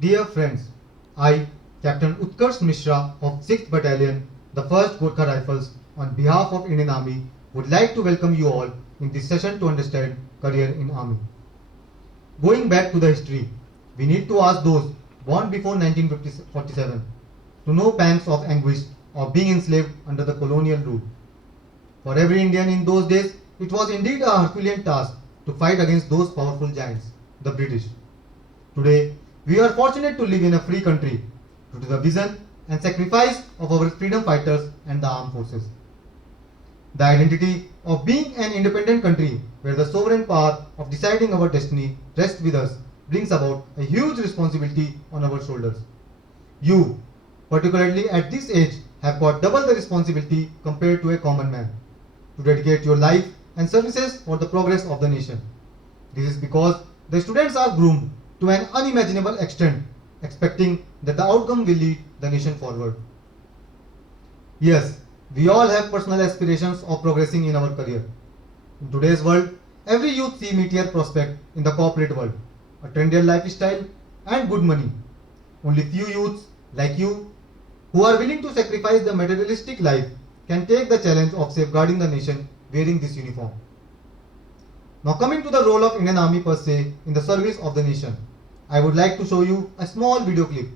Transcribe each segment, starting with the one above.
Dear friends, I, Captain Utkarsh Mishra of 6th Battalion, the 1st Gorkha Rifles, on behalf of Indian Army, would like to welcome you all in this session to understand career in Army. Going back to the history, we need to ask those born before 1947 to know pangs of anguish of being enslaved under the colonial rule. For every Indian in those days, it was indeed a Herculean task to fight against those powerful giants, the British. Today, we are fortunate to live in a free country due to the vision and sacrifice of our freedom fighters and the armed forces. The identity of being an independent country where the sovereign power of deciding our destiny rests with us brings about a huge responsibility on our shoulders. You, particularly at this age, have got double the responsibility compared to a common man to dedicate your life and services for the progress of the nation. This is because the students are groomed to an unimaginable extent, expecting that the outcome will lead the nation forward. Yes, we all have personal aspirations of progressing in our career. In today's world, every youth see meteor prospect in the corporate world, a trendier lifestyle and good money. Only few youths like you who are willing to sacrifice the materialistic life can take the challenge of safeguarding the nation wearing this uniform. Now coming to the role of Indian Army per se in the service of the nation, I would like to show you a small video clip.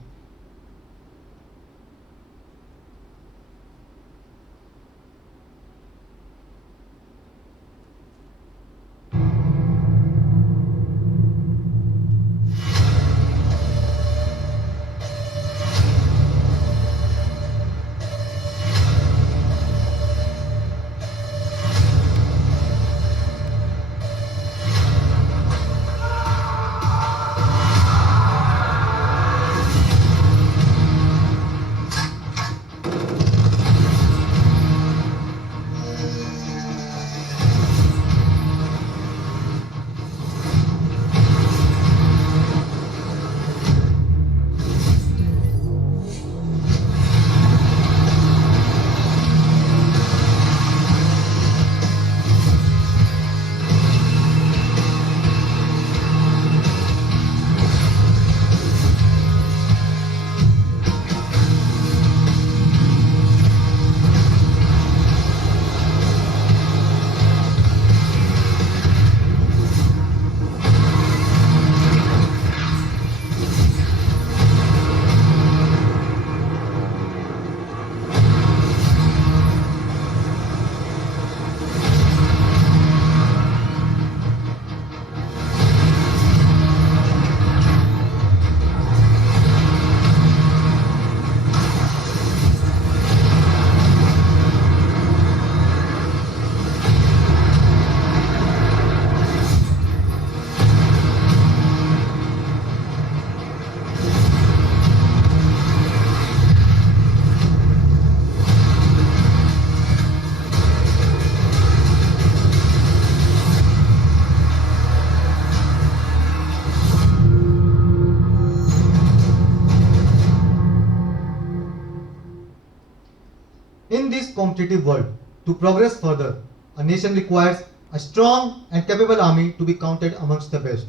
In this competitive world, to progress further, a nation requires a strong and capable army to be counted amongst the best.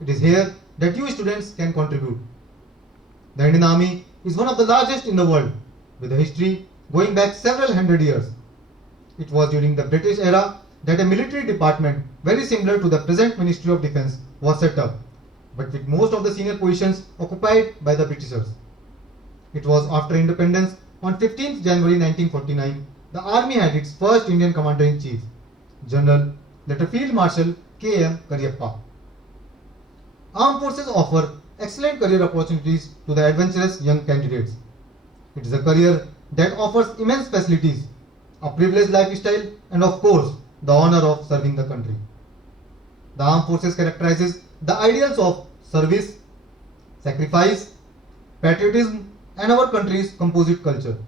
It is here that you students can contribute. The Indian Army is one of the largest in the world, with a history going back several hundred years. It was during the British era that a military department very similar to the present Ministry of Defence was set up, but with most of the senior positions occupied by the Britishers. It was after independence on 15th January 1949, the army had its first Indian Commander-in-Chief, General later Field Marshal K.M. Cariappa. Armed forces offer excellent career opportunities to the adventurous young candidates. It is a career that offers immense facilities, a privileged lifestyle, and of course, the honor of serving the country. The armed forces characterizes the ideals of service, sacrifice, patriotism, and our country's composite culture.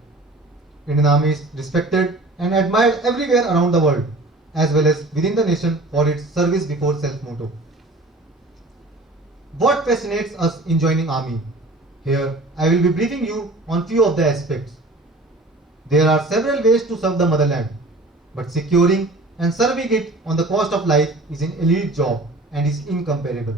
Indian Army is respected and admired everywhere around the world, as well as within the nation for its service before self motto. What fascinates us in joining Army? Here, I will be briefing you on few of the aspects. There are several ways to serve the motherland, but securing and serving it on the cost of life is an elite job and is incomparable.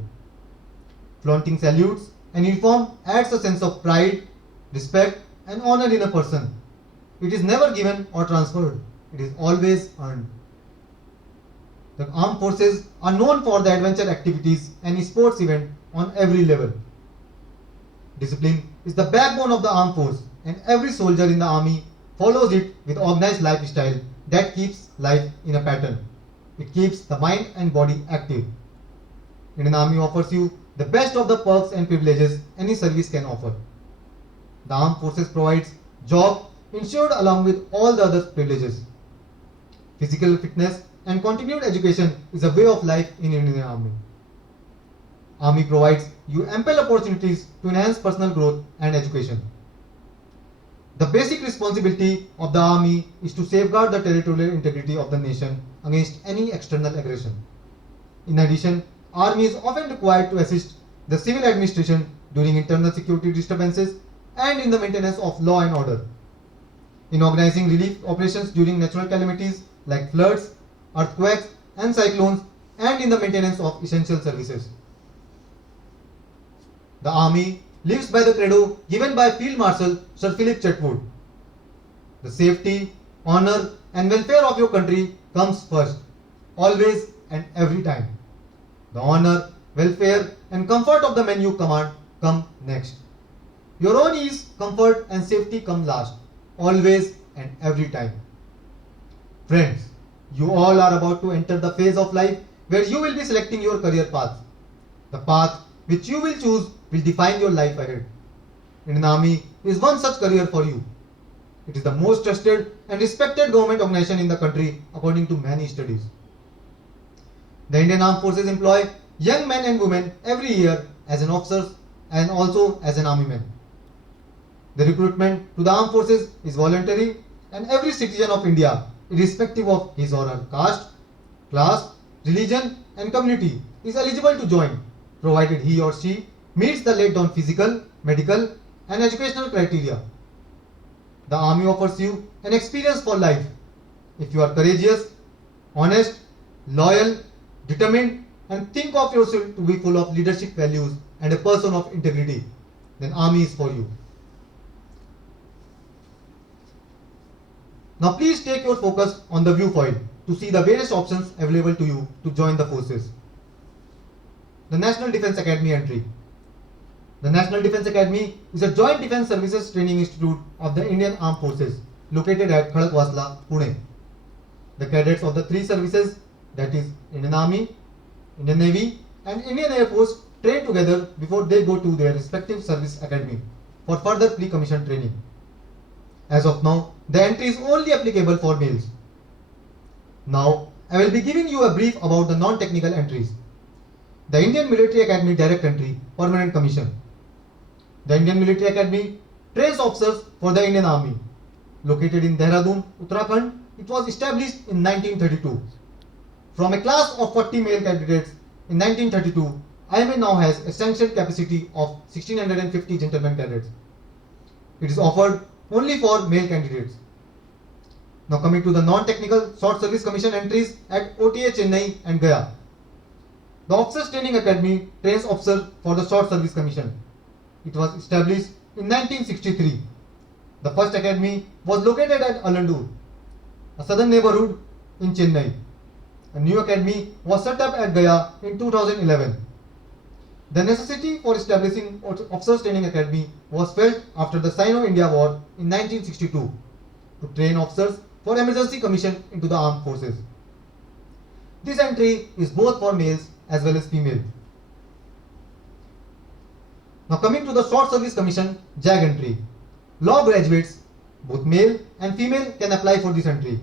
Flaunting salutes An uniform adds a sense of pride, respect, and honor in a person. It is never given or transferred, it is always earned. The armed forces are known for the adventure activities and sports events on every level. Discipline is the backbone of the armed force, and every soldier in the army follows it with organized lifestyle that keeps life in a pattern. It keeps the mind and body active. Indian Army offers you the best of the perks and privileges any service can offer. The armed forces provides job insured along with all the other privileges. Physical fitness and continued education is a way of life in Indian Army. Army provides you ample opportunities to enhance personal growth and education. The basic responsibility of the army is to safeguard the territorial integrity of the nation against any external aggression. In addition, army is often required to assist the civil administration during internal security disturbances and in the maintenance of law and order. In organizing relief operations during natural calamities like floods, earthquakes, and cyclones, and in the maintenance of essential services. The army lives by the credo given by Field Marshal Sir Philip Chetwood. The safety, honor, and welfare of your country comes first, always and every time. The honor, welfare, and comfort of the men you command come next. Your own ease, comfort, and safety come last, always and every time. Friends, you all are about to enter the phase of life where you will be selecting your career path. The path which you will choose will define your life ahead. Indian Army is one such career for you. It is the most trusted and respected government organization in the country according to many studies. The Indian Armed Forces employ young men and women every year as an officers and also as an army man. The recruitment to the armed forces is voluntary and every citizen of India, irrespective of his or her caste, class, religion and community is eligible to join, provided he or she meets the laid down physical, medical and educational criteria. The army offers you an experience for life. If you are courageous, honest, loyal, determined and think of yourself to be full of leadership values and a person of integrity, then army is for you. Now please take your focus on the viewfoil to see the various options available to you to join the forces. The National Defence Academy entry. The National Defence Academy is a joint defence services training institute of the Indian Armed Forces located at Khadakwasla, Pune. The cadets of the three services, that is Indian Army, Indian Navy and Indian Air Force, train together before they go to their respective service academy for further pre-commission training. As of now, the entry is only applicable for males. Now, I will be giving you a brief about the non-technical entries. The Indian Military Academy Direct Entry Permanent Commission. The Indian Military Academy trains officers for the Indian Army. Located in Dehradun, Uttarakhand, it was established in 1932. From a class of 40 male candidates in 1932, IMA now has a sanctioned capacity of 1650 gentlemen cadets. It is offered only for male candidates. Now coming to the non-technical Short Service Commission entries at OTA Chennai and Gaya. The Officers Training Academy trains officers for the Short Service Commission. It was established in 1963. The first academy was located at Alandur, a southern neighborhood in Chennai. A new academy was set up at Gaya in 2011. The necessity for establishing Officers Training Academy was felt after the Sino-India War in 1962 to train officers for emergency commission into the armed forces. This entry is both for males as well as female. Now coming to the Short Service Commission JAG entry. Law graduates, both male and female, can apply for this entry.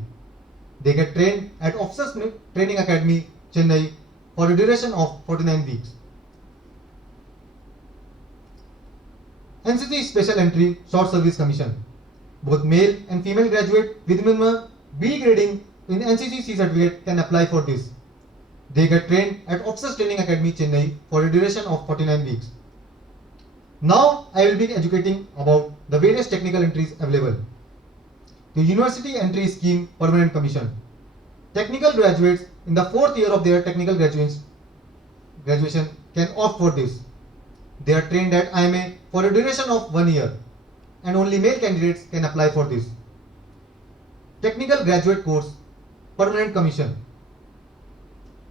They get trained at Officers Training Academy, Chennai for a duration of 49 weeks. NCC Special Entry Short Service Commission. Both male and female graduate with minimum B grading in NCC C certificate can apply for this. They get trained at Officers Training Academy, Chennai for a duration of 49 weeks. Now I will be educating about the various technical entries available. The University Entry Scheme Permanent Commission. Technical graduates in the 4th year of their technical graduation can opt for this. They are trained at IMA for a duration of 1 year, and only male candidates can apply for this. Technical graduate course, permanent commission.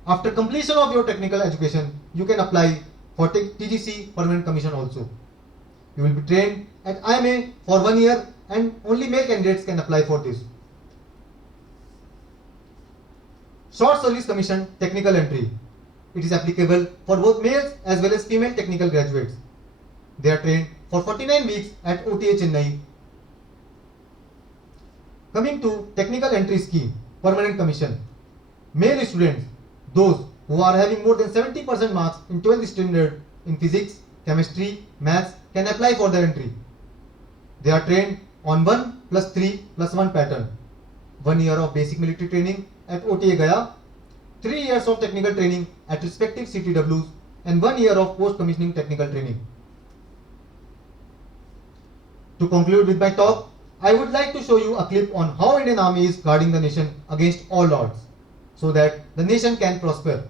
After completion of your technical education, you can apply for TGC permanent commission also. You will be trained at IMA for 1 year, and only male candidates can apply for this. Short Service Commission Technical Entry. It is applicable for both males as well as female technical graduates. They are trained for 49 weeks at OTA Chennai. Coming to Technical Entry Scheme, Permanent Commission. Male students, those who are having more than 70% marks in 12th standard in physics, chemistry, maths can apply for the entry. They are trained on 1+3+1 pattern. 1 year of basic military training at OTA Gaya, 3 years of technical training at respective CTWs, and 1 year of post-commissioning technical training. To conclude with my talk, I would like to show you a clip on how Indian Army is guarding the nation against all odds, so that the nation can prosper.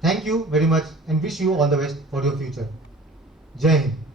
Thank you very much and wish you all the best for your future. Jai Hind.